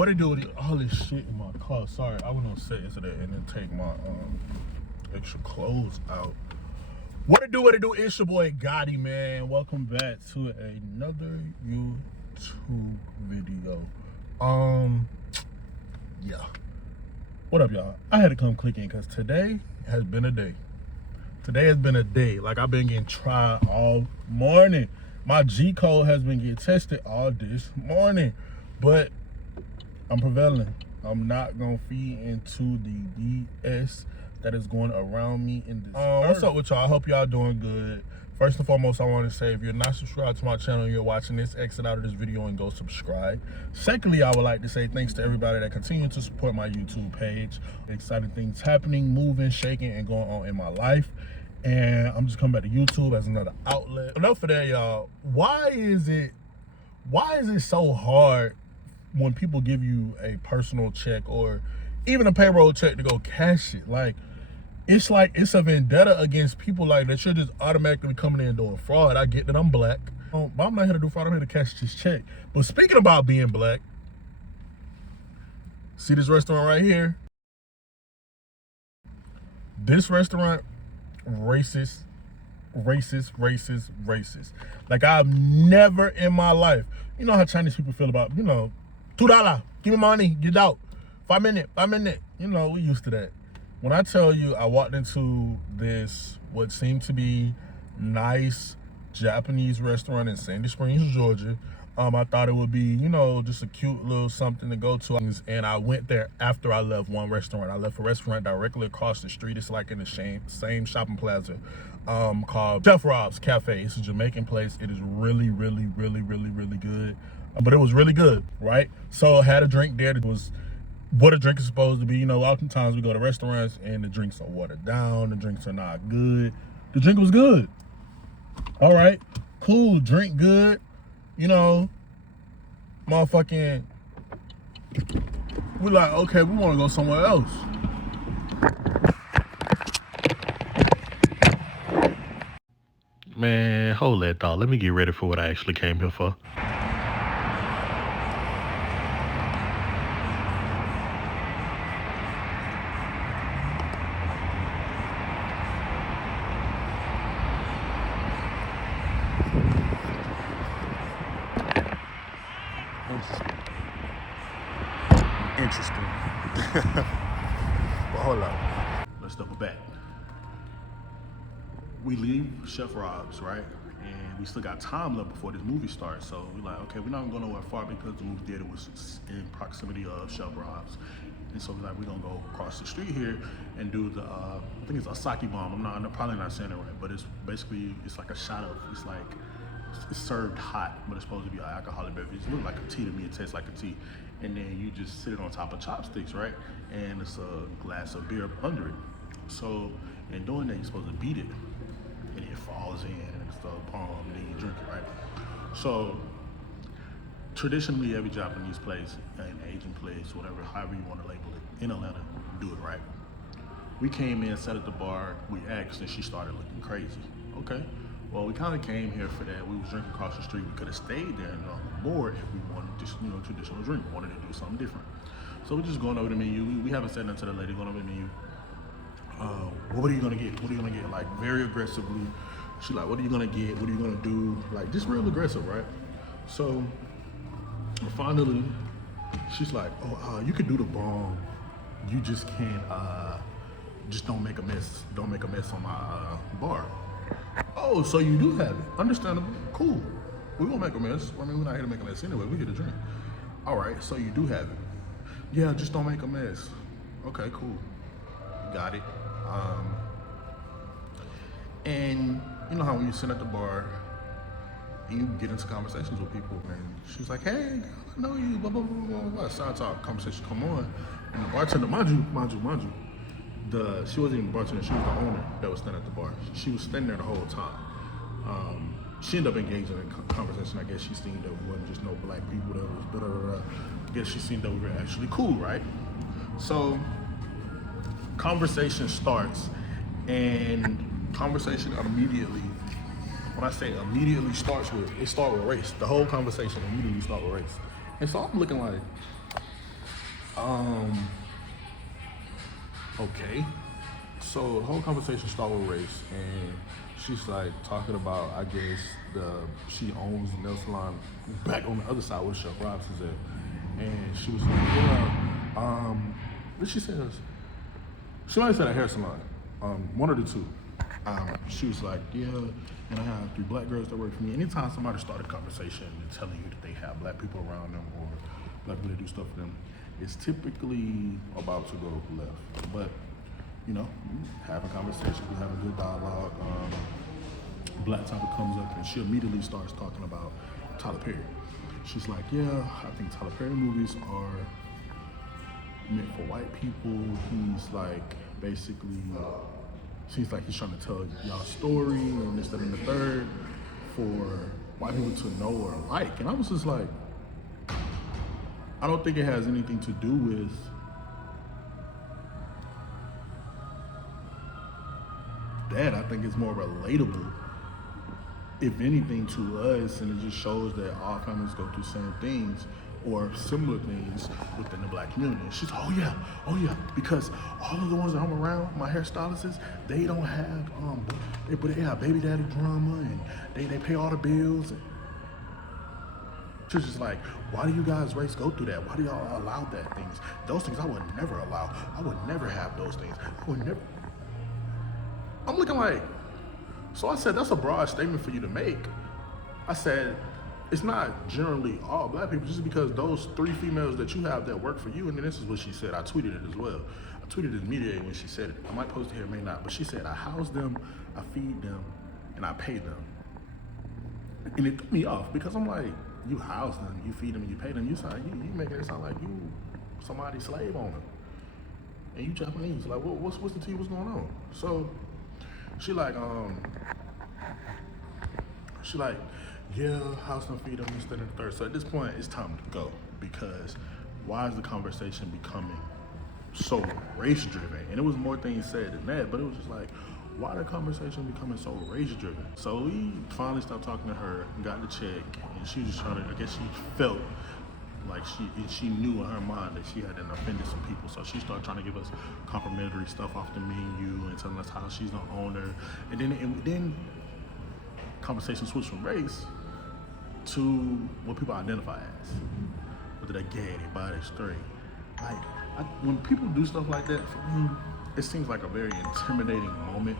What it do with all this shit in my car? Sorry, I was gonna sit into that and then take my extra clothes out. What it do? It's your boy Gotti, man. Welcome back to another YouTube video. Yeah. What up, y'all? I had to come click in because today has been a day. Today has been a day. Like, I've been getting tried all morning. My G code has been getting tested all this morning, but I'm prevailing. I'm not gonna feed into the BS that is going around me in this. What's up with y'all? I hope y'all doing good. First and foremost, I want to say, if you're not subscribed to my channel and you're watching this, exit out of this video and go subscribe. Secondly, I would like to say thanks to everybody that continues to support my YouTube page. Exciting things happening, moving, shaking, and going on in my life. And I'm just coming back to YouTube as another outlet. Enough of that, y'all. Why is it so hard when people give you a personal check or even a payroll check to go cash it? Like it's a vendetta against people like that. You're just automatically coming in doing fraud. I get that I'm black, but I'm not here to do fraud. I'm here to cash this check. But speaking about being black, see this restaurant right here? This restaurant, racist. Like, I've never in my life, you know how Chinese people feel about, you know, $2, give me money, get out. 5 minutes, you know, we used to that. When I tell you I walked into this, what seemed to be nice Japanese restaurant in Sandy Springs, Georgia, I thought it would be, you know, just a cute little something to go to. And I went there after I left one restaurant. I left a restaurant directly across the street. It's like in the same shopping plaza, called Chef Rob's Cafe. It's a Jamaican place. It is really good. But it was really good, right? So I had a drink there. It was what a drink is supposed to be. You know, oftentimes we go to restaurants and the drinks are watered down. The drinks are not good. The drink was good. All right, cool, drink good. You know, motherfucking, we're like, okay, we want to go somewhere else. Man, hold that thought. Let me get ready for what I actually came here for. Interesting. But hold up. Let's double back. We leave Chef Rob's, right? And we still got time left before this movie starts. So we're like, okay, we're not gonna go nowhere far because the movie theater was in proximity of Chef Rob's. And so we're like, we're gonna go across the street here and do the, I think it's a sake bomb. I'm probably not saying it right, but it's basically, it's like a shot of, it's served hot, but it's supposed to be an alcoholic beverage. It looks like a tea to me, it tastes like a tea. And then you just sit it on top of chopsticks, right? And it's a glass of beer under it. So in doing that, you're supposed to beat it. And it falls in, and it's the palm, and then you drink it, right? So traditionally, every Japanese place, an Asian place, whatever, however you want to label it, in Atlanta, do it right. We came in, sat at the bar, we asked, and she started looking crazy. Okay. Well, we kind of came here for that. We was drinking across the street. We could have stayed there and gone more if we wanted just, you know, traditional drink. We wanted to do something different. So we're just going over the menu. We haven't said nothing to the lady, going over the menu. What are you gonna get? What are you gonna get? Like, very aggressively. She's like, what are you gonna get? What are you gonna do? Like, just real aggressive, right? So finally, she's like, oh, you can do the bomb. You just can't, just don't make a mess. Don't make a mess on my bar. Oh, so you do have it. Understandable. Cool. We won't make a mess. I mean, we're not here to make a mess anyway. We're here to drink. All right, so you do have it. Yeah, just don't make a mess. Okay, cool. Got it. And you know how when you sit at the bar and you get into conversations with people, and she's like, hey, girl, I know you, blah, blah, blah, blah, blah. Side talk, conversation come on. And the bartender, mind you, she wasn't even the bartender, she was the owner that was standing at the bar. She was standing there the whole time. She ended up engaging in a conversation. I guess she seen that we wasn't just no black people, that was da-da-da-da. I guess she seen that we were actually cool, right? So conversation starts, and conversation immediately, when I say immediately starts with race. The whole conversation immediately starts with race. And so I'm looking like, Um. Okay. So the whole conversation started with race, and she's like talking about, I guess she owns the nail salon back on the other side where Chef Robs is at, and she was like, yeah, what she says? She might have said a hair salon, one of the two. She was like, yeah, and I have 3 black girls that work for me. Anytime somebody start a conversation and telling you that they have black people around them or black people that do stuff for them, it's typically about to go left. But you know, have a conversation, we have a good dialogue. Black topic comes up and she immediately starts talking about Tyler Perry. She's like, yeah, I think Tyler Perry movies are meant for white people. He's like, basically, seems like he's trying to tell y'all story and this, that, and the third for white people to know or like. And I was just like, I don't think it has anything to do with that. I think it's more relatable, if anything, to us, and it just shows that all families go through same things or similar things within the black community. And she's, oh yeah, because all of the ones that I'm around, my hairstylists, they don't have, but they have baby daddy drama, and they pay all the bills. And she's just like, why do you guys race go through that? Why do y'all allow that things? Those things I would never allow. I would never have those things. I would never. I'm looking like, so I said, that's a broad statement for you to make. I said, it's not generally all black people, just because those 3 females that you have that work for you, and then this is what she said, I tweeted it as well. I tweeted it immediately when she said it. I might post it here, may not, but she said, I house them, I feed them, and I pay them. And it threw me off, because I'm like, you house them, you feed them, and you pay them, you making it sound like you somebody's slave owner. And you Japanese, like, what's the tea, what's going on? So, she like, yeah, house and feed them, this, that, and the third. So at this point, it's time to go, because why is the conversation becoming so race-driven? And it was more things said than that, but it was just like, why the conversation becoming so race-driven? So we finally stopped talking to her, got the check, and she was just trying to, I guess she felt like she knew in her mind that she had offended some people. So she started trying to give us complimentary stuff off the menu and telling us how she's the owner. And then conversation switched from race to what people identify as. Whether they're gay, they bi, they straight. Like, when people do stuff like that, for me, it seems like a very intimidating moment,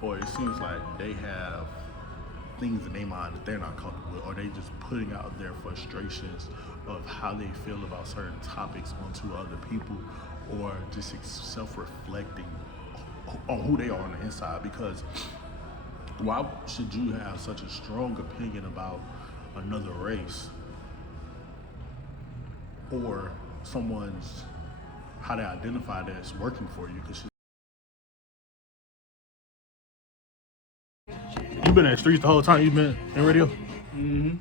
or it seems like they have things in their mind that they're not comfortable with, or they just putting out their frustrations of how they feel about certain topics onto other people, or just self-reflecting on who they are on the inside. Because why should you have such a strong opinion about another race or someone's, how they identify that's working for you? Because you've been in the streets the whole time. You've been in radio. Mm-hmm.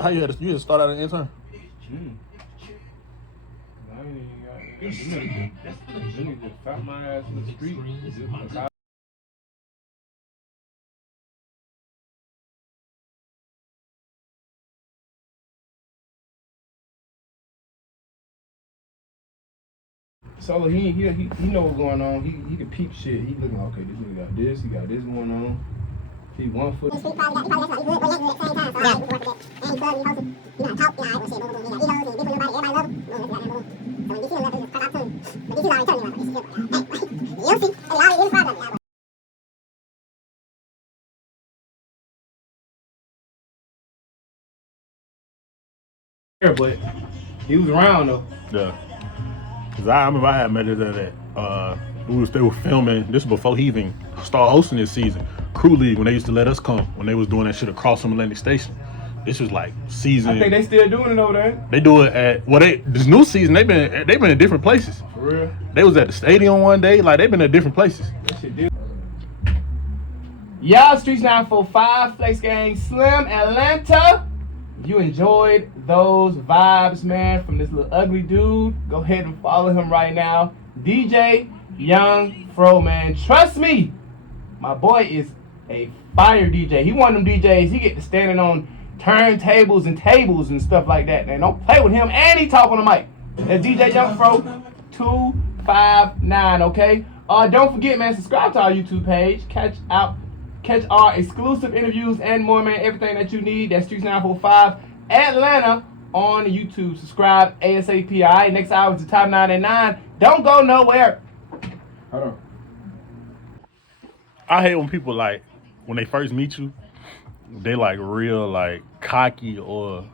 How you had to start out an intern? Just fat my ass in the street. So he know what's going on. He can peep shit. He looking, okay, this nigga got this, he got this going on. He 1 foot. But he was around though. Yeah. Cause I remember I had met it at they were filming, this was before he even started hosting this season, Crew League, when they used to let us come, when they was doing that shit across from Atlantic Station. This was like season. I think they still doing it over there. They do it at, this new season, they've been in different places. For real? They was at the stadium one day, like they've been at different places. That shit do. Y'all, Streets 945, Flex Gang Slim, Atlanta. If you enjoyed those vibes, man, from this little ugly dude, go ahead and follow him right now. DJ Young Fro, man. Trust me, my boy is a fire DJ. He one of them DJs, he get to standing on turntables and tables and stuff like that, man. Don't play with him, and he talk on the mic. That's DJ Young Fro 259. Okay. Don't forget, man, subscribe to our YouTube page. Catch our exclusive interviews and more, man. Everything that you need. That's Streets 945 Atlanta on YouTube. Subscribe ASAP. All right. Next hour is the top 99. Don't go nowhere. Hold on. I hate when people like when they first meet you, they like real like cocky or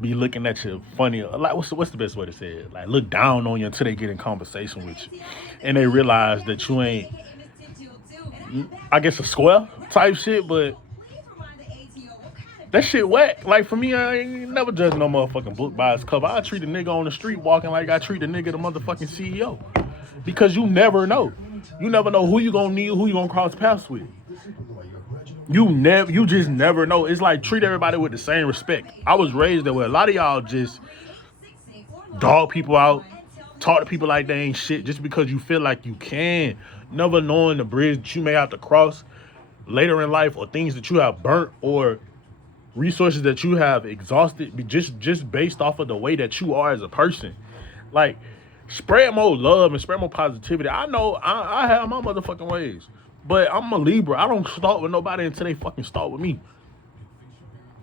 be looking at you funny. Like what's the best way to say it? Like look down on you until they get in conversation with you, and they realize that you ain't, I guess, a square type shit. But that shit whack. Like for me, I ain't never judge no motherfucking book by its cover. I treat a nigga on the street walking like I treat a nigga the motherfucking CEO, because you never know. You never know who you gonna need, who you gonna cross paths with. You just never know. It's like treat everybody with the same respect. I was raised that way. A lot of y'all just dog people out, talk to people like they ain't shit just because you feel like you can, never knowing the bridge that you may have to cross later in life, or things that you have burnt, or resources that you have exhausted, just based off of the way that you are as a person. Like, spread more love and spread more positivity. I know I have my motherfucking ways, but I'm a Libra. I don't start with nobody until they fucking start with me.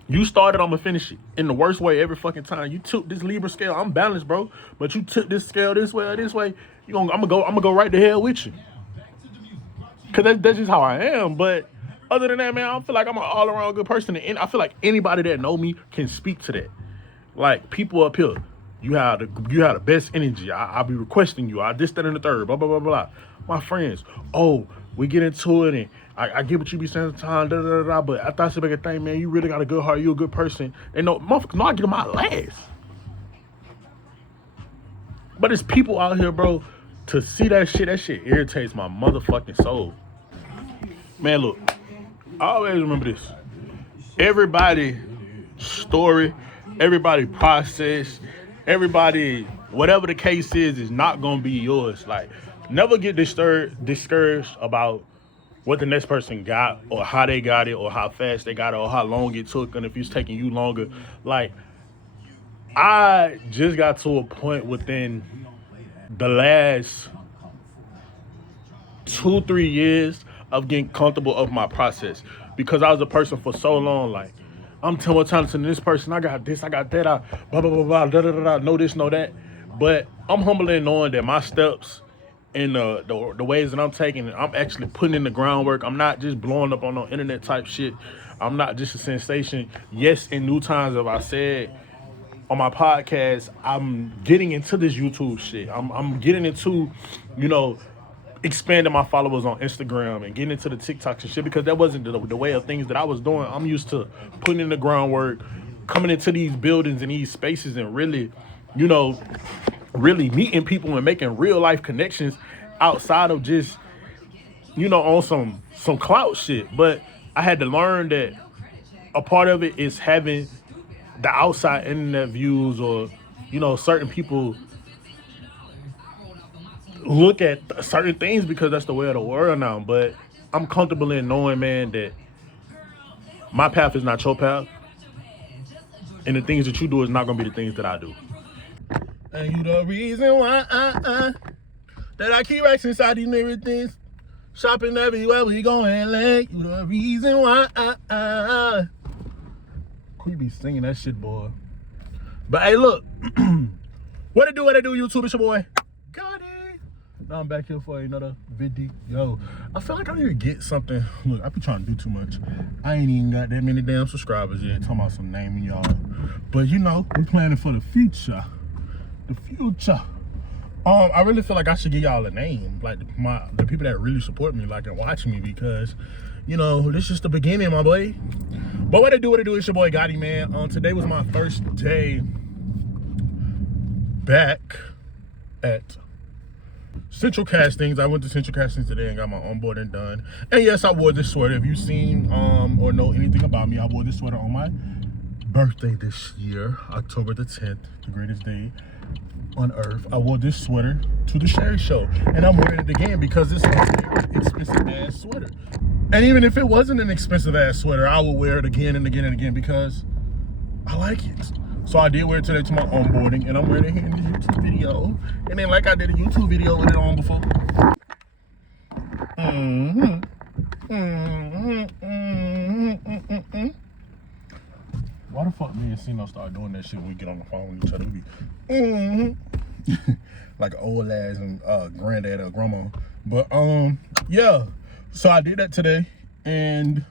You started, I'm gonna finish it in the worst way every fucking time. You took this Libra scale, I'm balanced, bro, but you took this scale this way or this way, I'm gonna go right to hell with you. Cause that's just how I am. But other than that, man, I feel like I'm an all-around good person, and I feel like anybody that know me can speak to that. Like, people up here, you have the best energy. I'll be requesting you. I this, that, and the third. Blah blah blah blah. My friends, we get into it, and I get what you be saying sometimes. Da, da, da, da, but after I say back a thing, man, you really got a good heart. You a good person. They know, motherfuckers, know I get on my last. But it's people out here, bro. To see that shit irritates my motherfucking soul. Man, look, I always remember this. Everybody story, everybody process, everybody, whatever the case is not gonna be yours. Like, never get discouraged about what the next person got, or how they got it, or how fast they got it, or how long it took, and if it's taking you longer. Like, I just got to a point within the last 2-3 years of getting comfortable of my process, because I was a person for so long, like, I'm telling more talented than this person, I got this, I got that, I blah blah blah blah, da da da da, know this, know that. But I'm humble in knowing that my steps and the ways that I'm taking, I'm actually putting in the groundwork. I'm not just blowing up on no internet type shit. I'm not just a sensation. Yes, in new times, as I said on my podcast, I'm getting into this YouTube shit. I'm getting into, expanding my followers on Instagram and getting into the TikToks and shit, because that wasn't the way of things that I was doing. I'm used to putting in the groundwork, coming into these buildings and these spaces, and really, really meeting people and making real life connections outside of just, on some clout shit. But I had to learn that a part of it is having the outside internet views, or, certain people look at certain things because that's the way of the world now. But I'm comfortable in knowing, man, that my path is not your path, and the things that you do is not gonna be the things that I do. And you the reason why that I keep racks inside these mirror things, shopping everywhere we going, like, you the reason why Could be singing that shit, boy. But hey, look, what it do, YouTube? It's your boy Got it. Now I'm back here for another video. I feel like I need to get something. Look, I be trying to do too much. I ain't even got that many damn subscribers yet. Talking about some naming y'all. But we planning for the future. I really feel like I should give y'all a name, like the people that really support me, like, and watch me, because this is just the beginning, my boy. But what it do, it's your boy Gotti, man. Today was my first day back at Central Castings. I went to Central Castings today and got my onboarding done. And yes, I wore this sweater. If you've seen or know anything about me, I wore this sweater on my birthday this year, October the 10th, the greatest day on earth. I wore this sweater to the Sherry Show, and I'm wearing it again because it's an expensive ass sweater. And even if it wasn't an expensive ass sweater, I will wear it again and again and again because I like it. So I did wear it today to my onboarding, and I'm wearing it here in this YouTube video. And then like I did a YouTube video with it on before. Why the fuck me and Sino start doing that shit when we get on the phone with each other? We be like an old ass and granddad or grandma. But yeah. So I did that today, and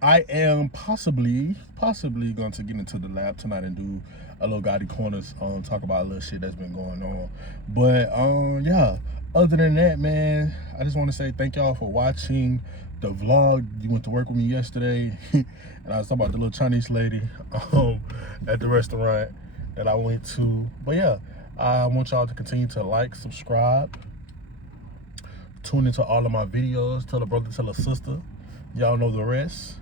I am possibly going to get into the lab tonight and do a little Gotti Corners, talk about a little shit that's been going on. But yeah, other than that, man, I just want to say thank y'all for watching the vlog. You went to work with me yesterday, and I was talking about the little Chinese lady at the restaurant that I went to. But yeah, I want y'all to continue to like, subscribe, tune into all of my videos, tell a brother, tell a sister. Y'all know the rest.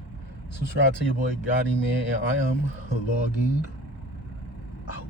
Subscribe to your boy Gotti, man, and I am logging